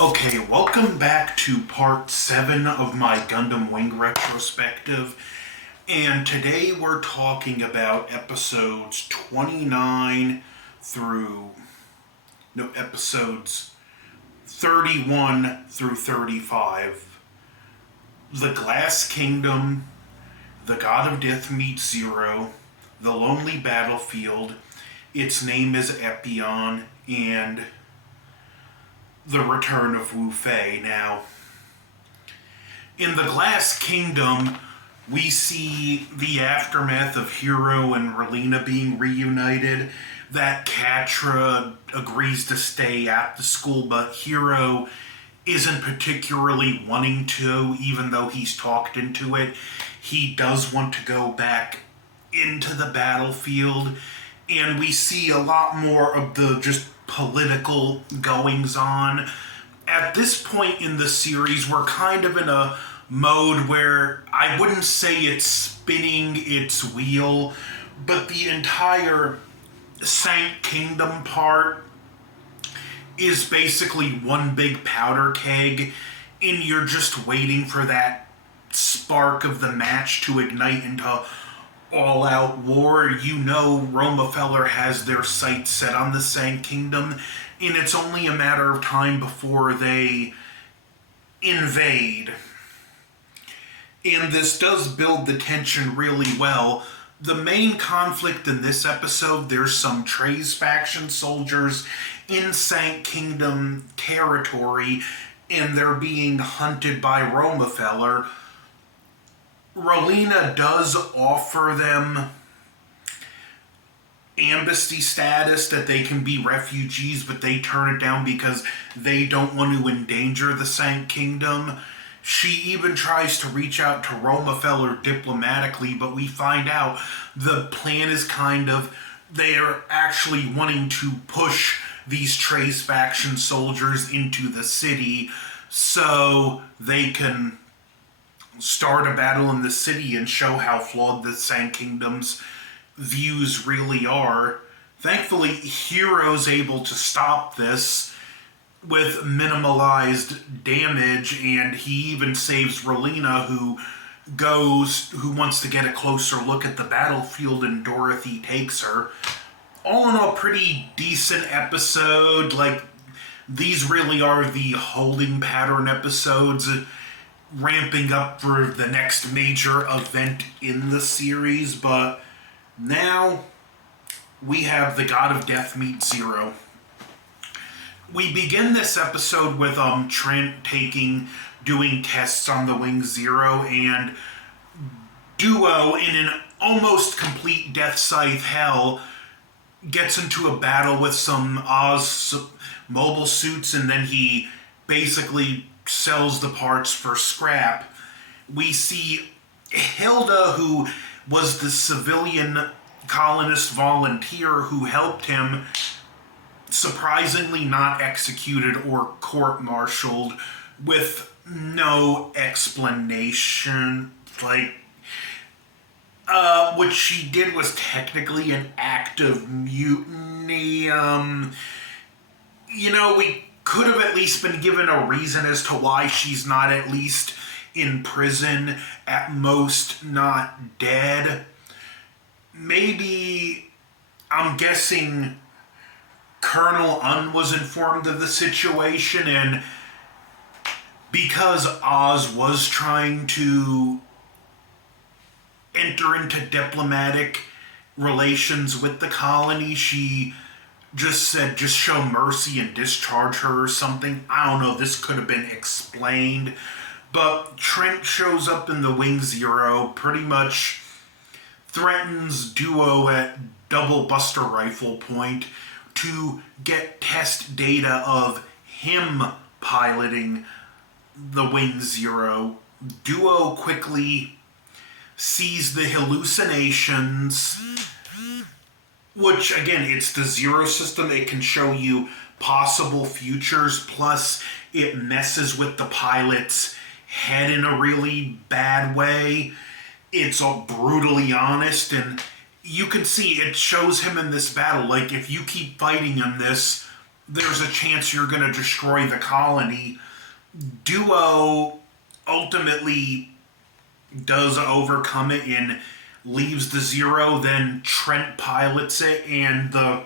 Okay, welcome back to part 7 of my Gundam Wing retrospective. And today we're talking about episodes 29 through. No, episodes 31 through 35. The Glass Kingdom, The God of Death Meets Zero, The Lonely Battlefield, Its Name is Epion, and The Return of Wu Fei. Now, in the Glass Kingdom, we see the aftermath of Hiro and Relina being reunited. That Catra agrees to stay at the school, but Hiro isn't particularly wanting to, even though he's talked into it. He does want to go back into the battlefield, and we see a lot more of the just political goings on. At this point in the series, we're kind of in a mode where I wouldn't say it's spinning its wheel, but the entire Sank Kingdom part is basically one big powder keg, and you're just waiting for that spark of the match to ignite into all-out war. You know Romefeller has their sights set on the Sank Kingdom, and it's only a matter of time before they invade. And this does build the tension really well. The main conflict in this episode, there's some Treize faction soldiers in Sank Kingdom territory, and they're being hunted by Romefeller. Relina does offer them amnesty status, that they can be refugees, but they turn it down because they don't want to endanger the Sank Kingdom. She even tries to reach out to Romefeller diplomatically, but we find out the plan is they're actually wanting to push these Treize faction soldiers into the city so they can start a battle in the city and show how flawed the Sank Kingdom's views really are. Thankfully, Hiro's able to stop this with minimalized damage, and he even saves Relina, who wants to get a closer look at the battlefield, and Dorothy takes her. All in all, pretty decent episode. Like, these really are the holding pattern episodes, ramping up for the next major event in the series. But now we have the God of Death Meets Zero. We begin this episode with Trent doing tests on the Wing Zero, and Duo, in an almost complete Death Scythe hell, gets into a battle with some Oz mobile suits, and then he basically sells the parts for scrap. We see Hilda, who was the civilian colonist volunteer who helped him, surprisingly not executed or court-martialed, with no explanation. What she did was technically an act of mutiny. We could have at least been given a reason as to why she's not at least in prison, at most not dead. Maybe, I'm guessing, Colonel Un was informed of the situation, and because Oz was trying to enter into diplomatic relations with the colony, she just said, just show mercy and discharge her or something. I don't know, this could have been explained. But Trent shows up in the Wing Zero, pretty much threatens Duo at double buster rifle point to get test data of him piloting the Wing Zero. Duo quickly sees the hallucinations, which, again, it's the Zero system. It can show you possible futures, plus it messes with the pilot's head in a really bad way. It's all brutally honest, and you can see it shows him in this battle. Like, if you keep fighting him this, there's a chance you're going to destroy the colony. Duo ultimately does overcome it and leaves the Zero. Then Trent pilots it, and the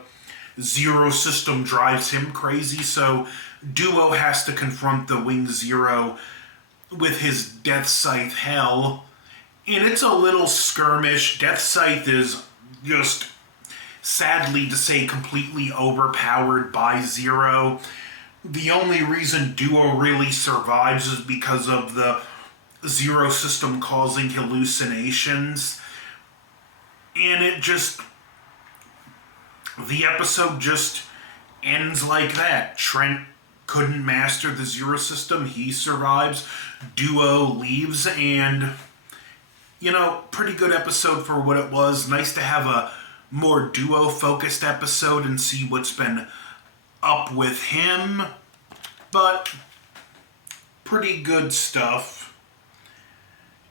Zero system drives him crazy. So Duo has to confront the Wing Zero with his Death Scythe Hell. And it's a little skirmish. Death Scythe is just, sadly to say, completely overpowered by Zero. The only reason Duo really survives is because of the Zero system causing hallucinations. And the episode just ends like that. Trent couldn't master the Zero system. He survives. Duo leaves, and pretty good episode for what it was. Nice to have a more Duo-focused episode and see what's been up with him. But pretty good stuff.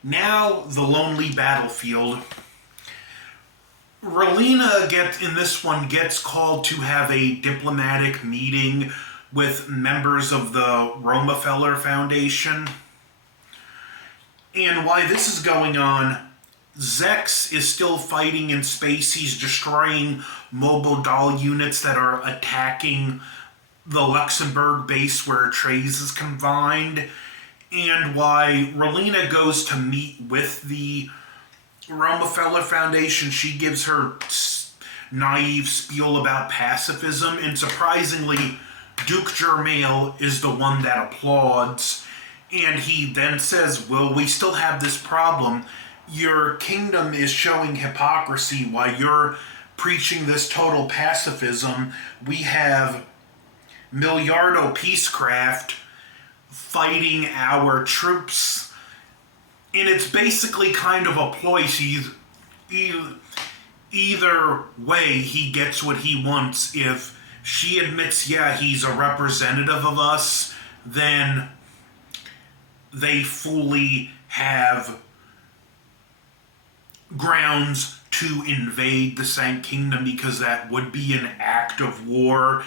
Now, the Lonely Battlefield. Relena gets called to have a diplomatic meeting with members of the Romefeller Foundation. And while this is going on, Zex is still fighting in space. He's destroying mobile doll units that are attacking the Luxembourg base where Trays is confined. And while Relena goes to meet with the Romefeller Foundation, she gives her naive spiel about pacifism, and surprisingly, Duke Jermail is the one that applauds. And he then says, well, we still have this problem. Your kingdom is showing hypocrisy while you're preaching this total pacifism. We have Miliardo Peacecraft fighting our troops. And it's basically kind of a ploy. Either way, he gets what he wants. If she admits, yeah, he's a representative of us, then they fully have grounds to invade the Sank Kingdom, because that would be an act of war.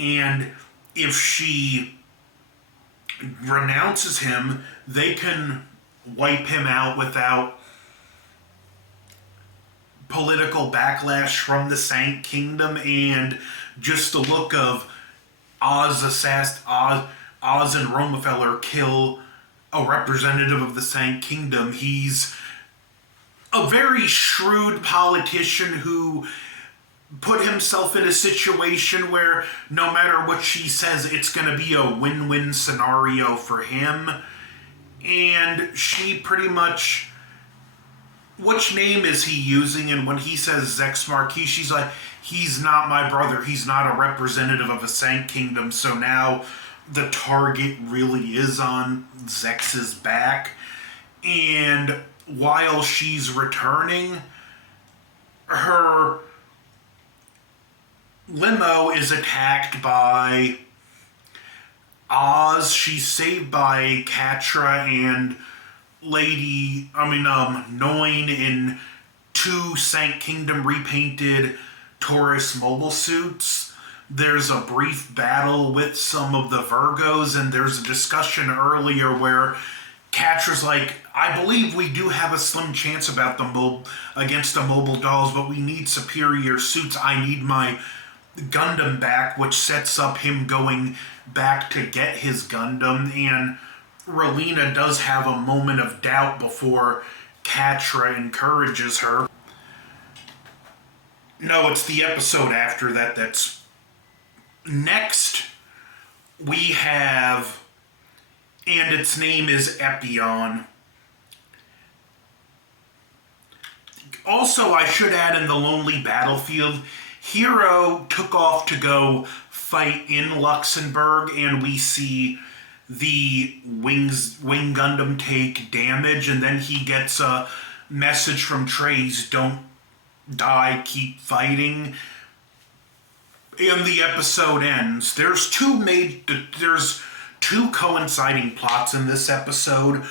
And if she renounces him, they can wipe him out without political backlash from the Sank Kingdom. And just the look of Oz and Romefeller kill a representative of the Sank Kingdom. He's a very shrewd politician who put himself in a situation where no matter what she says, it's going to be a win-win scenario for him. And she pretty much, which name is he using? And when he says Zex Marquis, she's like, he's not my brother. He's not a representative of a Sank Kingdom. So now the target really is on Zex's back. And while she's returning, her limo is attacked by Oz. She's saved by Catra and Noin in two Sank Kingdom repainted Taurus mobile suits. There's a brief battle with some of the Virgos, and there's a discussion earlier where Catra's like, I believe we do have a slim chance against the mobile dolls, but we need superior suits. I need my Gundam back, which sets up him going back to get his Gundam. And Relena does have a moment of doubt before Catra encourages her. No, it's the episode after that that's next. We have, and its name is Epion. Also, I should add, in the Lonely Battlefield, Hero took off to go fight in Luxembourg, and we see the Wing Gundam take damage, and then he gets a message from Trays, don't die, keep fighting. And the episode ends. There's two coinciding plots in this episode.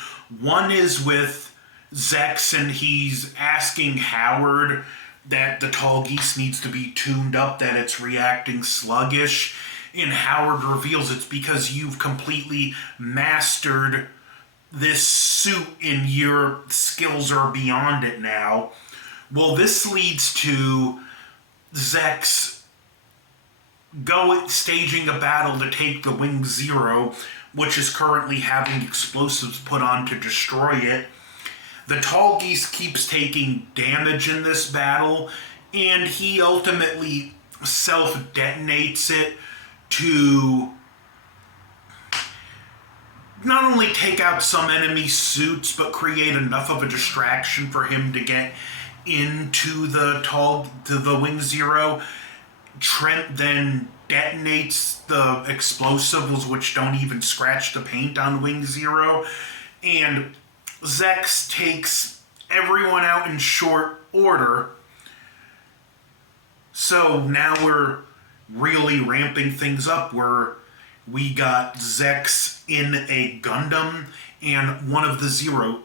One is with Zex, and he's asking Howard that the Tall Geese needs to be tuned up, that it's reacting sluggish. And Howard reveals it's because you've completely mastered this suit and your skills are beyond it now. Well, this leads to Zek's staging a battle to take the Wing Zero, which is currently having explosives put on to destroy it. The Tall Geese keeps taking damage in this battle, and he ultimately self-detonates it to not only take out some enemy suits, but create enough of a distraction for him to get into the Wing Zero. Trent then detonates the explosives, which don't even scratch the paint on Wing Zero, and Zex takes everyone out in short order. So now we're really ramping things up, where we got Zex in a Gundam and one of the Zero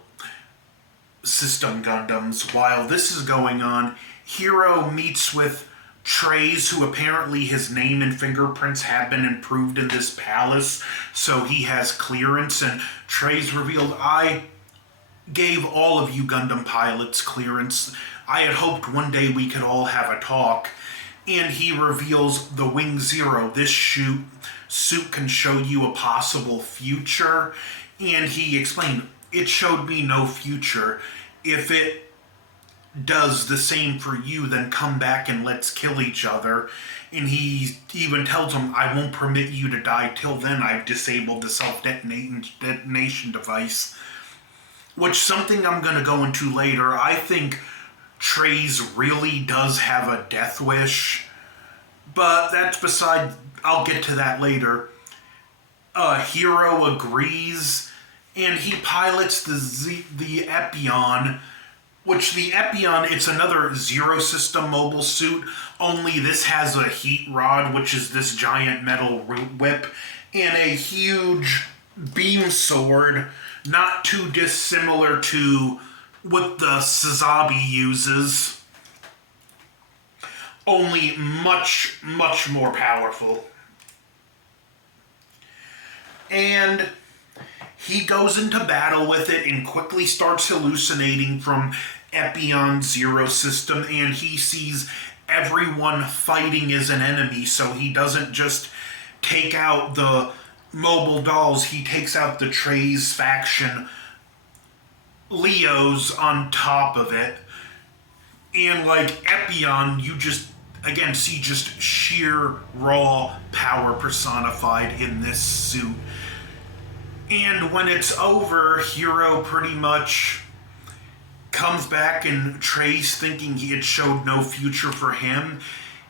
system Gundams. While this is going on, Hero meets with Treize, who apparently his name and fingerprints have been improved in this palace, so he has clearance. And Treize revealed, I gave all of you Gundam pilots clearance. I had hoped one day we could all have a talk. And he reveals the Wing Zero. This suit can show you a possible future. And he explained, it showed me no future. If it does the same for you, then come back and let's kill each other. And he even tells him, I won't permit you to die. Till then, I've disabled the self-detonation device. Which something I'm going to go into later. I think Treize really does have a death wish. But that's beside, I'll get to that later. Hero agrees, and he pilots the Epion, which the Epion, it's another Zero System mobile suit, only this has a heat rod, which is this giant metal whip, and a huge beam sword, not too dissimilar to what the Sazabi uses, only much, much more powerful. And he goes into battle with it and quickly starts hallucinating from Epion Zero System, and he sees everyone fighting as an enemy, so he doesn't just take out the mobile dolls, he takes out the Treize faction, Leos on top of it. And like Epion, you just again see just sheer raw power personified in this suit. And when it's over, Hero pretty much comes back, and Treize, thinking he had showed no future for him,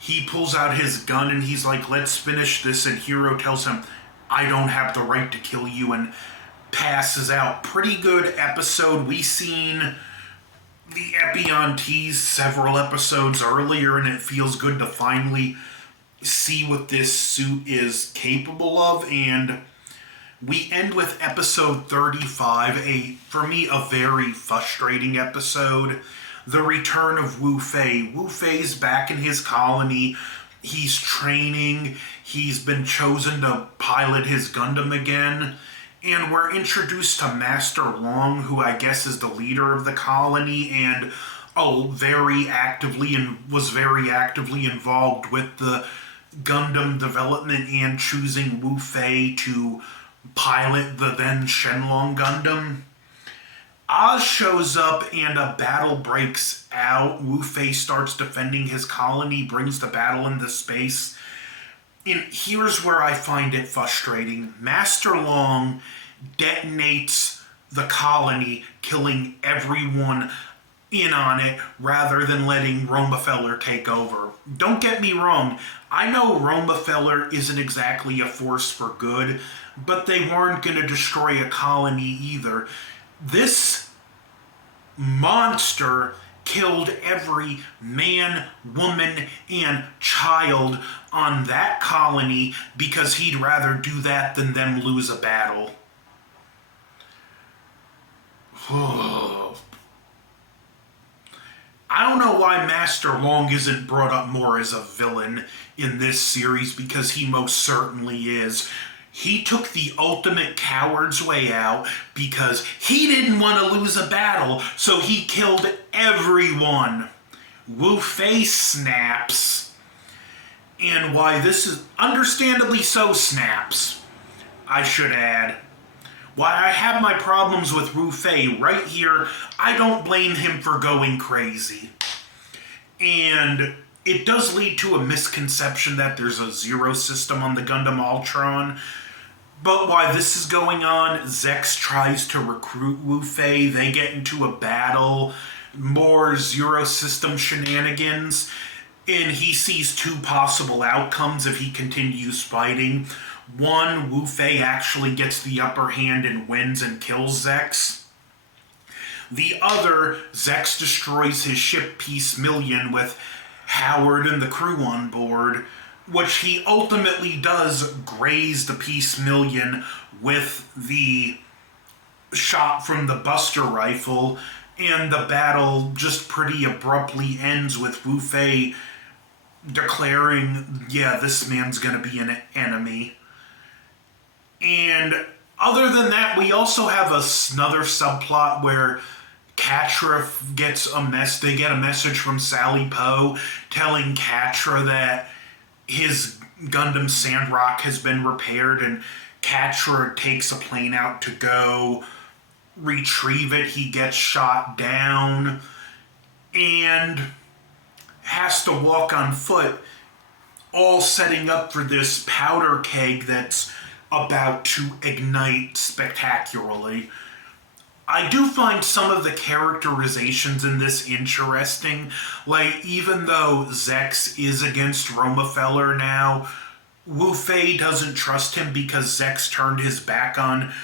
he pulls out his gun and he's like, let's finish this. And Hero tells him, I don't have the right to kill you, and passes out. Pretty good episode. We seen the Epion tease several episodes earlier, and it feels good to finally see what this suit is capable of. And we end with episode 35, for me, a very frustrating episode. The return of Wu Fei. Wu Fei's back in his colony. He's training. He's been chosen to pilot his Gundam again. And we're introduced to Master Long, who I guess is the leader of the colony, and was very actively involved with the Gundam development and choosing Wu Fei to pilot the then Shenlong Gundam. Oz shows up and a battle breaks out. Wu Fei starts defending his colony, brings the battle into space. And here's where I find it frustrating. Master Long detonates the colony, killing everyone in on it, rather than letting Romefeller take over. Don't get me wrong, I know Romefeller isn't exactly a force for good, but they weren't going to destroy a colony either. This monster killed every man, woman, and child on that colony because he'd rather do that than them lose a battle. I don't know why Master Long isn't brought up more as a villain in this series, because he most certainly is. He took the ultimate coward's way out because he didn't want to lose a battle, so he killed everyone. Wu Fei snaps. And why this is understandably so snaps, I should add. Why I have my problems with Wu Fei right here, I don't blame him for going crazy. And it does lead to a misconception that there's a zero system on the Gundam Ultron. But while this is going on, Zex tries to recruit Wu Fei. They get into a battle, more zero system shenanigans, and he sees two possible outcomes if he continues fighting. One, Wu Fei actually gets the upper hand and wins and kills Zex. The other, Zex destroys his ship Peace Million with Howard and the crew on board, which he ultimately does graze the Peace Million with the shot from the Buster rifle, and the battle just pretty abruptly ends with Wu Fei declaring, yeah, this man's gonna be an enemy. And other than that, we also have another subplot where Catra gets they get a message from Sally Poe telling Catra that his Gundam Sandrock has been repaired, and Catra takes a plane out to go retrieve it. He gets shot down and has to walk on foot, all setting up for this powder keg that's about to ignite spectacularly. I do find some of the characterizations in this interesting. Like, even though Zex is against Romefeller now, Wu Fei doesn't trust him because Zex turned his back on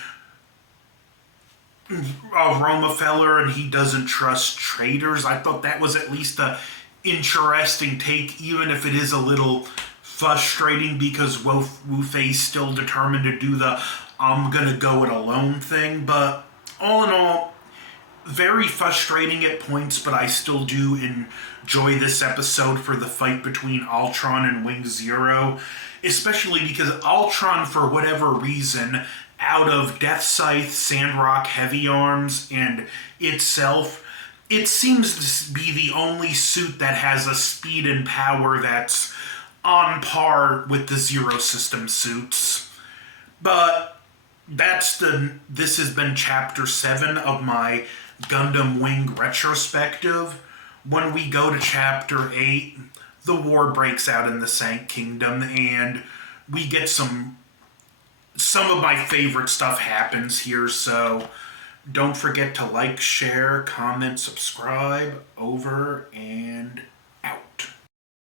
Romefeller, and he doesn't trust traitors. I thought that was at least a interesting take, even if it is a little frustrating because Wu Fei's still determined to do the I'm gonna go it alone thing. But all in all, very frustrating at points, but I still do enjoy this episode for the fight between Ultron and Wing Zero, especially because Ultron, for whatever reason, out of Death Scythe, Sandrock, Heavy Arms, and itself, it seems to be the only suit that has a speed and power that's on par with the Zero System suits. But this has been Chapter 7 of my Gundam Wing retrospective. When we go to Chapter 8, the war breaks out in the Sank Kingdom, and we get some of my favorite stuff happens here, so don't forget to like, share, comment, subscribe. Over and